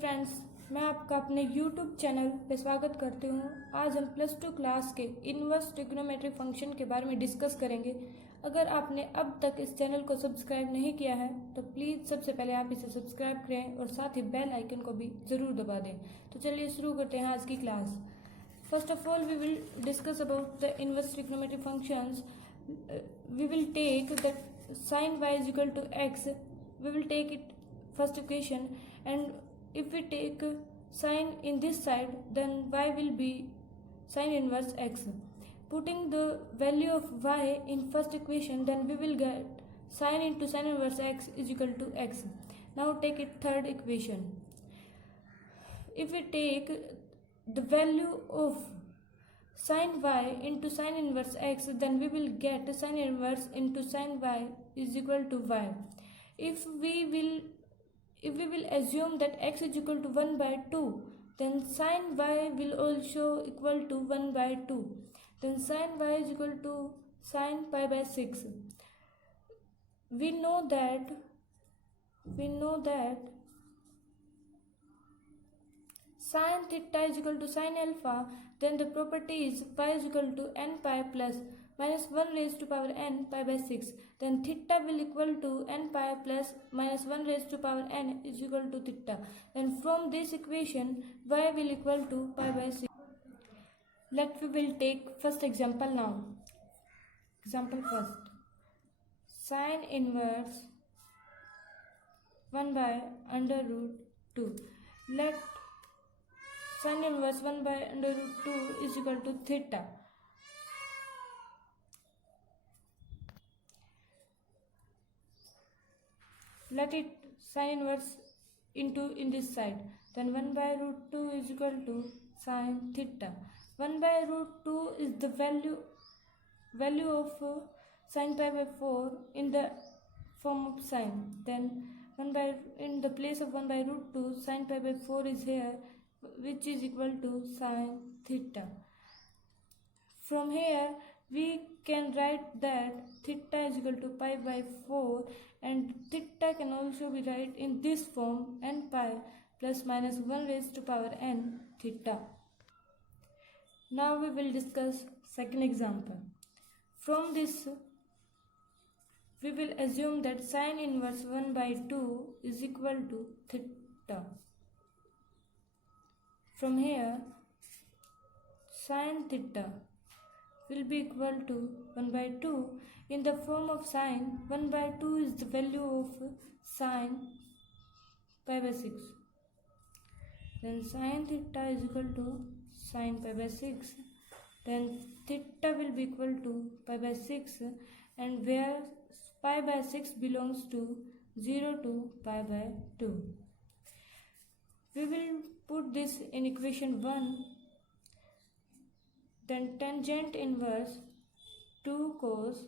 Friends, मैं आपका अपने YouTube चैनल पे स्वागत करती हूँ। आज हम +2 क्लास के इनवर्स ट्रिग्नोमेट्रिक फंक्शन के बारे में डिस्कस करेंगे। अगर आपने अब तक इस चैनल को सब्सक्राइब नहीं किया है तो प्लीज़ सबसे पहले आप इसे सब्सक्राइब करें और साथ ही बेल आइकन को भी ज़रूर दबा दें। तो चलिए शुरू करते हैं आज की class. First of all we will discuss about the inverse trigonometric functions. We will take that sin y is equal to x. We will take it first equation, and if we take sin in this side, then y will be sin inverse x. Putting the value of y in first equation, then we will get sin into sin inverse x is equal to x. Now take it third equation. If we take the value of sin y into sin inverse x, then we will get sin inverse into sin y is equal to y. If we will assume that x is equal to 1 by 2, then sin y will also equal to 1 by 2. Then sin y is equal to sin pi by 6. We know that sin theta is equal to sin alpha, then the property is pi is equal to n pi plus minus 1 raised to power n pi by 6. Then theta will equal to n pi plus minus 1 raised to power n is equal to theta. Then from this equation, y will equal to pi by 6. We will take first example now. Example first. Sin inverse 1 by under root 2. Let sin inverse 1 by under root 2 is equal to theta. Let it sin inverse into in this side. Then 1 by root 2 is equal to sin theta. 1 by root 2 is the value of sin pi by 4 in the form of sin. Then in the place of 1 by root 2, sin pi by 4 is here, which is equal to sin theta. From here we can write that theta is equal to pi by 4, and theta can also be written in this form, n pi plus minus 1 raised to power n theta. Now we will discuss second example. From this we will assume that sin inverse 1 by 2 is equal to theta. From here, sin theta will be equal to 1 by 2. In the form of sin, 1 by 2 is the value of sin pi by 6. Then sin theta is equal to sin pi by 6. Then theta will be equal to pi by 6, and where pi by 6 belongs to 0 to pi by 2. We will put this in equation 1. Then tangent inverse 2 cos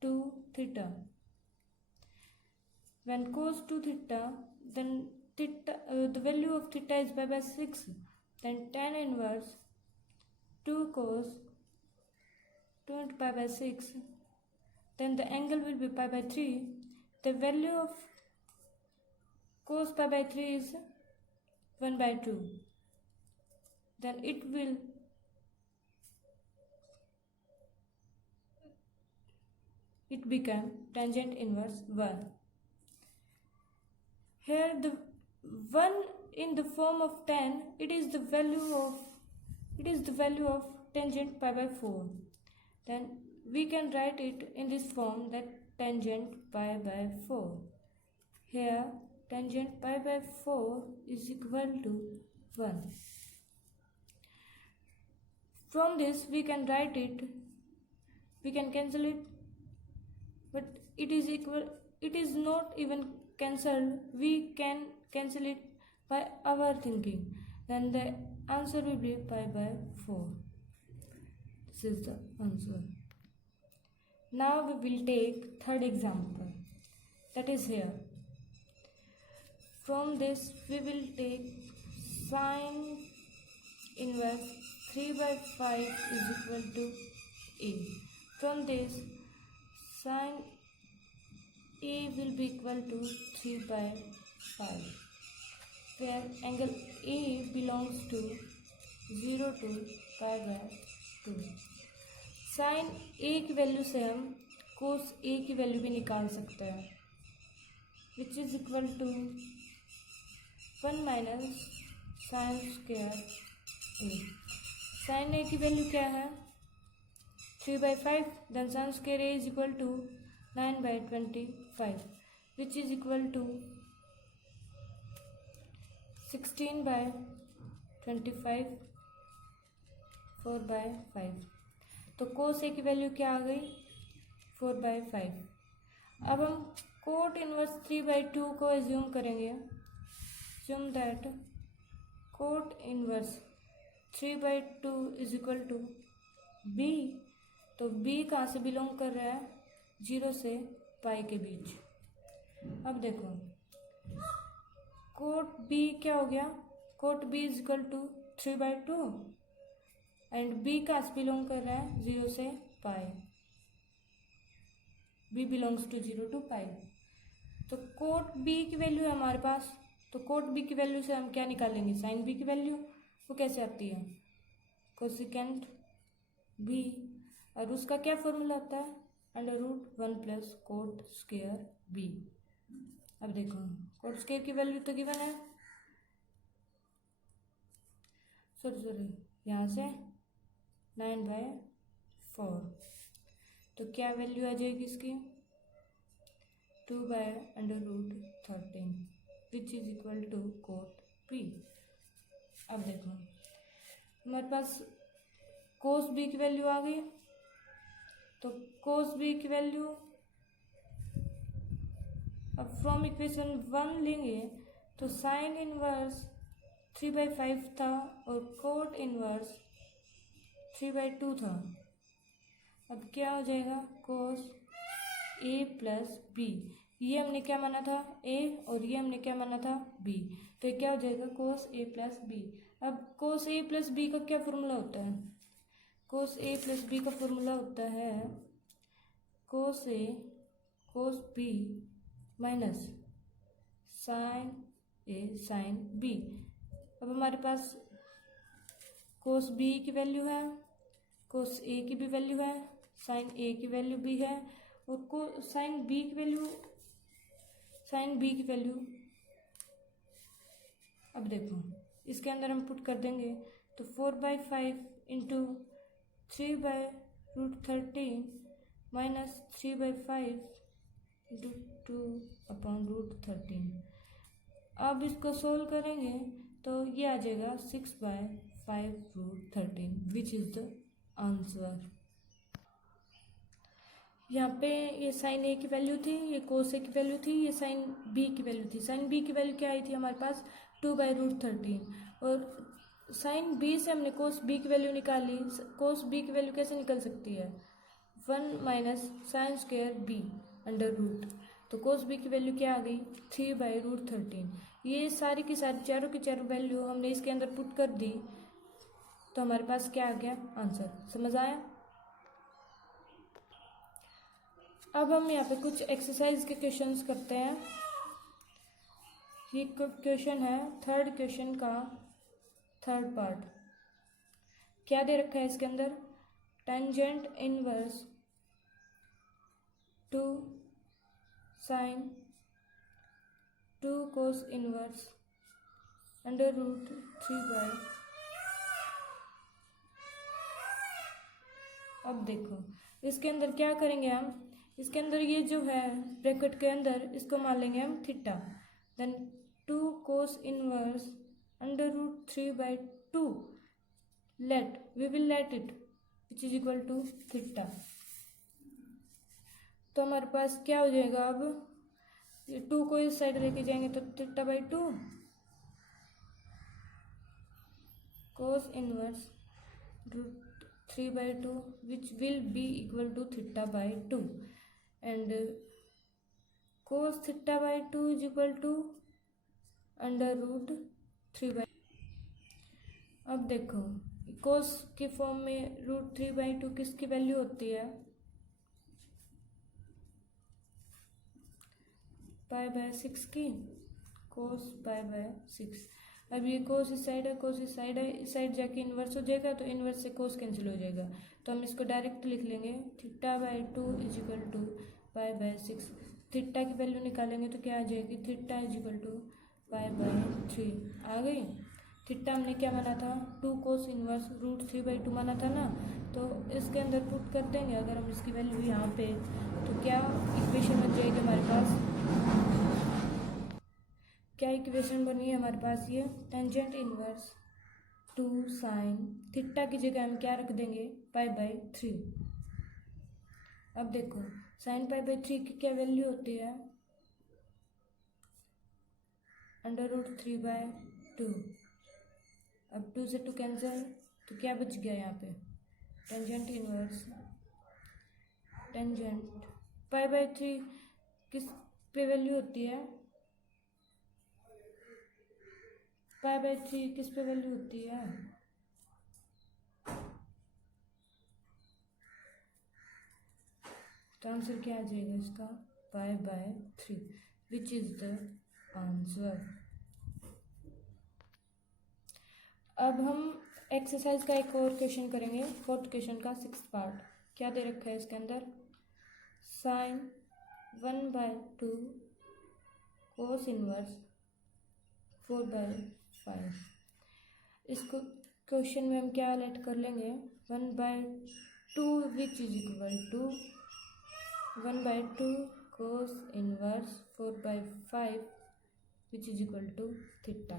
2 theta. When cos 2 theta, then the value of theta is pi by 6. Then tan inverse 2 cos 2 into pi by 6. Then the angle will be pi by 3. The value of cos pi by 3 is 1 by 2. Then it become tangent inverse 1. Here the 1 in the form of tan, it is the value of tangent pi by 4. Then we can write it in this form, that tangent pi by 4. Here tangent pi by 4 is equal to 1. From this we can write it, we can cancel it, but it is not even cancelled. We can cancel it by our thinking. Then the answer will be pi by 4. This is the answer. Now we will take third example, that is here. From this we will take sin inverse 3 by 5 is equal to a. From this sin a will be equal to 3 by 5. where angle A belongs to 0 to pi by 2। Sine A की value से हम कोस A की value भी निकाल सकते हैं, which is equal to 1 minus sine square A। Sine A की value क्या है 3/5, then sine square A is equal to 9/25, which is equal to 16/25 4/5। तो कोस ए की वैल्यू क्या आ गई 4/5। अब हम कोट इनवर्स 3/2 को एज्यूम करेंगे। Assume that cot inverse 3/2 is equal to B. तो बी कहाँ से बिलोंग कर रहा है 0 से पाई के बीच। अब देखो कोट बी क्या हो गया, cot B is equal to 3/2 and B का बिलोंग कर रहा है 0 से pi. B belongs to 0 to pi. तो कोट बी की वैल्यू है हमारे पास, तो कोट बी की वैल्यू से हम क्या निकालेंगे साइन बी की वैल्यू। वो कैसे आती है कोसेकेंट बी, और उसका क्या फॉर्मूला होता है √1 + कोट स्क्वायर बी। अब देखो कोट स्क्वायर की वैल्यू तो गिवन है, सॉरी यहाँ से 9/4। तो क्या वैल्यू आ जाएगी इसकी 2/√13 which is equal to cot B. अब देखो हमारे पास कोस बी की वैल्यू आ गई, तो कोस बी की वैल्यू अब फ्रॉम इक्वेशन 1 लेंगे तो साइन इनवर्स 3/5 था और कोट इनवर्स 3/2 था। अब क्या हो जाएगा कोस A + B। ये हमने क्या माना था A और ये हमने क्या माना था B, तो ये क्या हो जाएगा कोस A + B। अब कोस A + B का क्या फॉर्मूला होता है, कोस A + B का फॉर्मूला होता है cos A cos B minus sine A sine B। अब हमारे पास कोस B की वैल्यू है, कोस A की भी वैल्यू है, साइन A की वैल्यू भी है, और को साइन B की वैल्यू अब देखो इसके अंदर हम पुट कर देंगे तो 4/5 इंटू 3/√13 माइनस 3/5 इंटू 2/√13। अब इसको सोल्व करेंगे तो ये आ जाएगा 6/5√13 विच इज द आंसर। यहाँ पे ये साइन ए की वैल्यू थी, ये कोस ए की वैल्यू थी, ये साइन बी की वैल्यू थी। साइन बी की वैल्यू क्या आई थी हमारे पास 2/√13, और साइन बी से हमने कोस बी की वैल्यू निकाली। कोस बी की वैल्यू कैसे निकल सकती है 1 माइनस साइन स्क्वायर बी √। तो कोस बी की वैल्यू क्या आ गई 3/√13। ये सारी की सारी चारों की चारों वैल्यू हमने इसके अंदर पुट कर दी, तो हमारे पास क्या आ गया आंसर। समझ आया। अब हम यहाँ पे कुछ एक्सरसाइज के क्वेश्चंस करते हैं। ये क्वेश्चन है थर्ड क्वेश्चन का थर्ड पार्ट। क्या दे रखा है इसके अंदर tangent inverse 2 sine 2 cos inverse √3/। अब देखो इसके अंदर क्या करेंगे हम, इसके अंदर ये जो है ब्रैकेट के अंदर इसको मान लेंगे हम theta, then 2 cos inverse √3/2 we will let it which is equal to theta. तो हमारे पास क्या हो जाएगा, अब ये 2 को इस साइड लेके जाएंगे तो θ/2 कोस inverse √3/2 which will be equal to θ/2 and cos θ/2 is equal to √3/। अब देखो कोस के फॉर्म में √3/2 किसकी वैल्यू होती है π/6 की। कोस पाई बाय 6। अब ये कोस इस साइड है, कोस इस साइड है, इस साइड जाके इन्वर्स हो जाएगा, तो इन्वर्स से कोस कैंसिल हो जाएगा, तो हम इसको डायरेक्ट लिख लेंगे theta by 2 is equal to pi by 6। Theta की वैल्यू निकालेंगे तो क्या आ जाएगी, theta is equal to pi by 3 आ गई। थीटा हमने क्या माना था, 2 कोस इन्वर्स रूट 3/2 माना था ना, तो इसके अंदर पुट कर देंगे अगर हम इसकी वैल्यू यहाँ पे, तो क्या इक्वेशन बन जाएगी हमारे पास, क्या इक्वेशन बनी है हमारे पास, ये टेंजेंट इन्वर्स 2 साइन थीटा की जगह हम क्या रख देंगे, पाई बाय 3। अब देखो साइन पाई बाय 3 की क्या वैल्यू होती है, √3/2। अब 2 से 2 कैंसिल, तो क्या बच गया यहाँ पे, tangent inverse tangent pi by 3 किस पे वैल्यू होती है, पाई बाय 3 किस पे वैल्यू होती है, तो आंसर क्या आ जाएगा इसका, पाई by 3, which is the answer. अब हम एक्सरसाइज का एक और क्वेश्चन करेंगे, 4th क्वेश्चन का 6th पार्ट। क्या दे रखा है इसके अंदर, साइन 1/2 कोस इनवर्स 4/5। इसको क्वेश्चन में हम क्या लेट कर लेंगे, 1/2 which is equal to 1/2 cos inverse 4/5 which is equal to theta.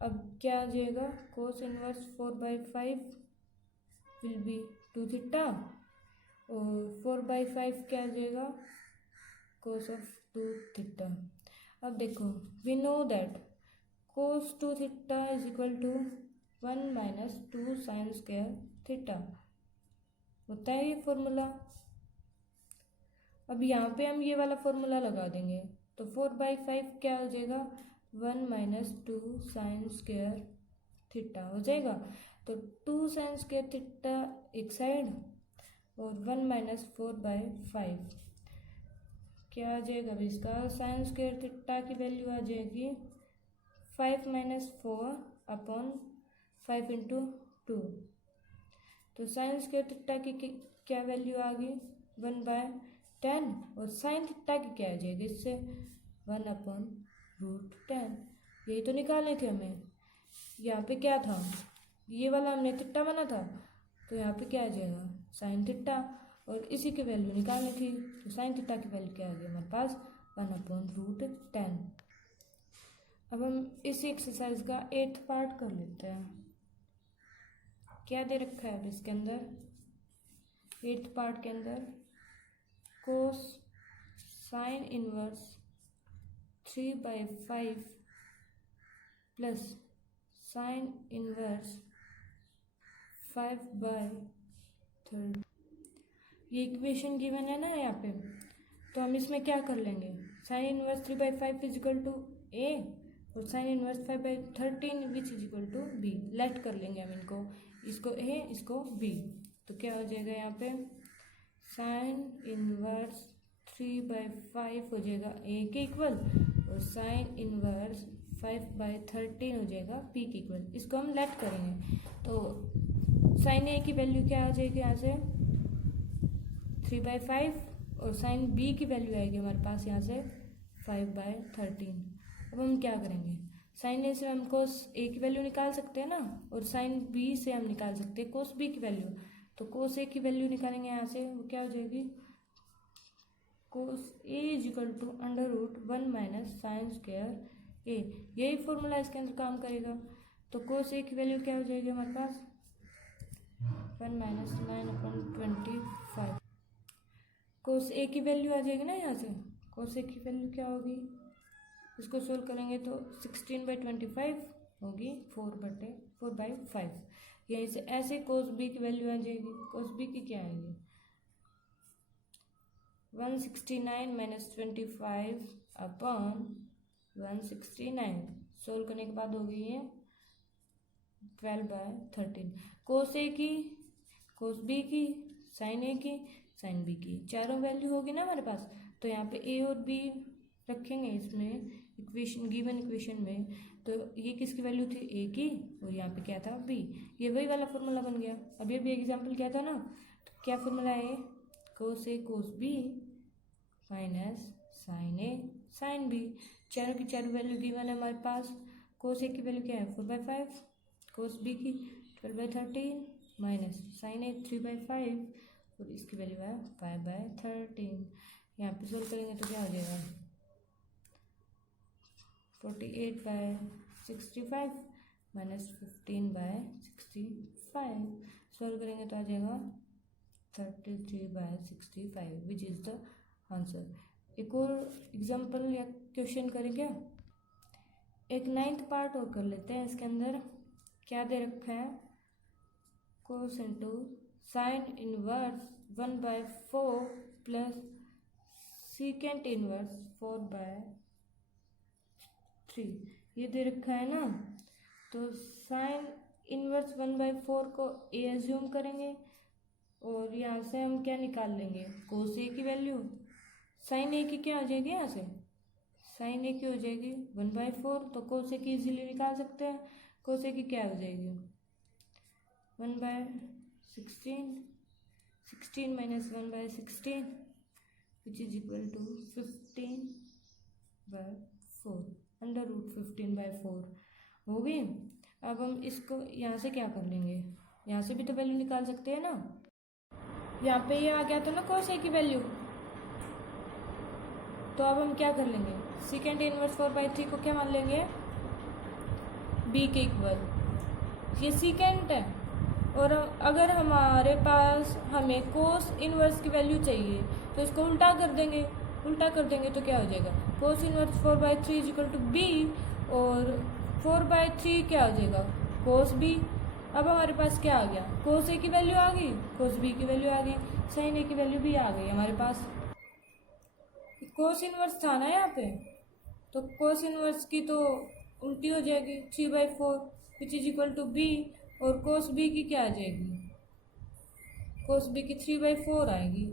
अब क्या आ जाएगा, cos inverse 4/5 will be 2 theta, और 4/5 क्या आ जाएगा, कोस ऑफ 2 थीटा। अब देखो we know that cos 2 theta is equal to 1 - 2 sine square theta, होता है ये फॉर्मूला। अब यहाँ पे हम ये वाला फॉर्मूला लगा देंगे, तो 4/5 क्या हो जाएगा, 1 - 2 साइन स्क्वायर थीटा हो जाएगा। तो 2 साइन स्क्वायर थीटा एक साइड और 1 - 4/5 क्या आ जाएगा अभी इसका, साइन स्क्वायर थीटा की वैल्यू आ जाएगी 5 - 4/5 × 2। तो साइन स्क्वायर थीटा की क्या वैल्यू आ गई, 1/10, और साइन थीटा की क्या आ जाएगी इससे, 1/√10। यही तो निकालने थे हमें। यहाँ पे क्या था, ये वाला हमने थीटा माना था, तो यहाँ पे क्या आ जाएगा, साइन थीटा, और इसी की वैल्यू निकालनी थी, तो साइन थीटा की वैल्यू क्या आ गई हमारे पास, 1/√10। अब हम इसी एक्सरसाइज का 8th पार्ट कर लेते हैं। क्या दे रखा है अब इसके अंदर, 8th पार्ट के अंदर कोस sign inverse 3/5 plus sine inverse 5/3। ये इक्वेशन गिवन है ना यहाँ पे, तो हम इसमें क्या कर लेंगे, sine inverse 3/5 is equal to a, और sine inverse 5/13 which is equal to b. Let कर लेंगे हम इनको, इसको ए इसको बी, तो क्या हो जाएगा यहाँ पे, साइन इनवर्स 3/5 हो जाएगा ए के इक्वल, और साइन इनवर्स 5/13 हो जाएगा पी के इक्वल। इसको हम लेट करेंगे, तो साइन ए की वैल्यू क्या आ जाएगी यहाँ से 3/5, और साइन बी की वैल्यू आएगी हमारे पास यहाँ से 5/13। अब हम क्या करेंगे, साइन ए से हम कोस ए की वैल्यू निकाल सकते हैं ना, और साइन बी से हम निकाल सकते हैं कोस बी की वैल्यू। तो कोस ए की वैल्यू निकालेंगे यहाँ से, वो क्या हो जाएगी, cos a is equal to √1 - sine square a. यही फॉर्मूला इसके अंदर काम करेगा। तो कोस ए की वैल्यू क्या हो जाएगी हमारे पास, 1 - 9/25। कोस ए की वैल्यू आ जाएगी ना यहाँ से, कोस ए की वैल्यू क्या होगी, इसको सोल्व करेंगे तो 16/25 होगी 4/5। यहीं से ऐसे कोस बी की वैल्यू आ जाएगी, कोस बी की क्या आएगी, 169 - 25/169। सोल्व करने के बाद होगी ये 12/13। कोस ए की, कोस बी की, साइन ए की, साइन बी की, चारों वैल्यू होगी ना हमारे पास। तो यहाँ पे ए और बी रखेंगे इसमें इक्वेशन गिवन इक्वेशन में, तो ये किसकी वैल्यू थी, ए की, और यहाँ पे क्या था, बी। ये वही वाला फॉर्मूला बन गया। अभी अभी एग्जाम्पल क्या था ना, तो क्या फॉर्मूला है, कोस ए कोस बी माइनस साइन ए साइन बी। चारों की चारों वैल्यू गिवन है हमारे पास। कोस ए की वैल्यू क्या है 4/5, कोस बी की 12/13 माइनस साइन ए 3/5 और इसकी वैल्यू है 5/13। यहाँ पे सोल्व करेंगे तो क्या हो जाएगा 48/65 माइनस 15/65। सोल्व करेंगे तो आ जाएगा 33/65 विच इज़ द आंसर। एक और एग्जाम्पल या क्वेश्चन करें क्या, एक 9th पार्ट और कर लेते हैं। इसके अंदर क्या दे रखा है, cos into sine inverse 1/4 plus secant inverse 4/3 ये दे रखा है ना। तो साइन इनवर्स 1/4 को ए एज्यूम करेंगे और यहाँ से हम क्या निकाल लेंगे, कोस ए की वैल्यू। साइन ए की क्या हो जाएगी, यहाँ से साइन ए की हो जाएगी 1/4, तो कोस ए की इजीली निकाल सकते हैं। कोस ए की क्या हो जाएगी 1/16, 16 minus 1/16 which is equal to 15/4, under root 15/4 हो गई। अब हम इसको यहाँ से क्या कर लेंगे, यहाँ से भी तो वैल्यू निकाल सकते हैं ना। यहाँ पे ये आ गया तो ना कोस ए की वैल्यू, तो अब हम क्या कर लेंगे, सेकेंड इनवर्स 4/3 को क्या मान लेंगे, बी के इक्वल। ये सीकेंट है और अगर हमारे पास हमें कोस इनवर्स की वैल्यू चाहिए तो इसको उल्टा कर देंगे। उल्टा कर देंगे तो क्या हो जाएगा, cos inverse 4/3 is equal to B और 4/3 क्या हो जाएगा कोस बी। अब हमारे पास क्या आ गया, कोस ए की वैल्यू आ गई, कोस बी की वैल्यू आ गई, साइन ए की वैल्यू भी आ गई हमारे पास। कोस इनवर्स था ना यहाँ पे, तो कोस इनवर्स की तो उल्टी हो जाएगी 3/4 which is equal to B, और कोस बी की क्या आ जाएगी, कोस बी की 3/4 आएगी।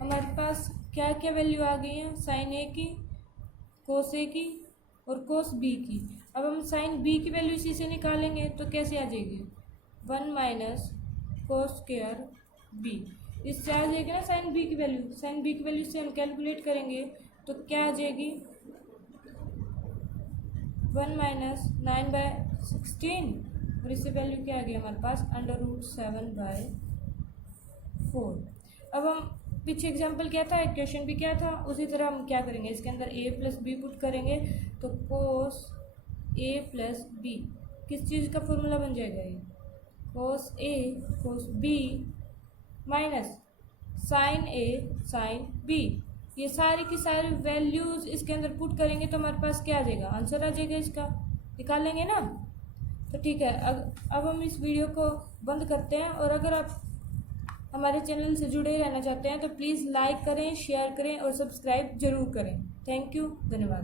हमारे पास क्या क्या वैल्यू आ गई हैं, साइन ए की, कोस ए की और कोस बी की। अब हम साइन बी की वैल्यू इसी से निकालेंगे तो कैसे आ जाएगी 1 माइनस कोस स्क्वायर बी। इससे आ जाएगी ना साइन बी की वैल्यू। साइन बी की वैल्यू से हम कैलकुलेट करेंगे तो क्या आ जाएगी 1 माइनस 9/16 और इससे वैल्यू क्या आ गई हमारे पास अंडर रूट 7/4। अब हम पीछे एग्जाम्पल क्या था, इक्वेशन भी क्या था, उसी तरह हम क्या करेंगे, इसके अंदर a प्लस बी पुट करेंगे तो कोस a प्लस बी किस चीज़ का फॉर्मूला बन जाएगा, ये cos a cos b minus sine a sine b। ये सारी की सारी वैल्यूज इसके अंदर पुट करेंगे तो हमारे पास क्या आ जाएगा, आंसर आ जाएगा, इसका निकालेंगे ना। तो ठीक है, अब हम इस वीडियो को बंद करते हैं। और अगर आप हमारे चैनल से जुड़े रहना चाहते हैं तो प्लीज़ लाइक करें, शेयर करें और सब्सक्राइब जरूर करें। थैंक यू, धन्यवाद।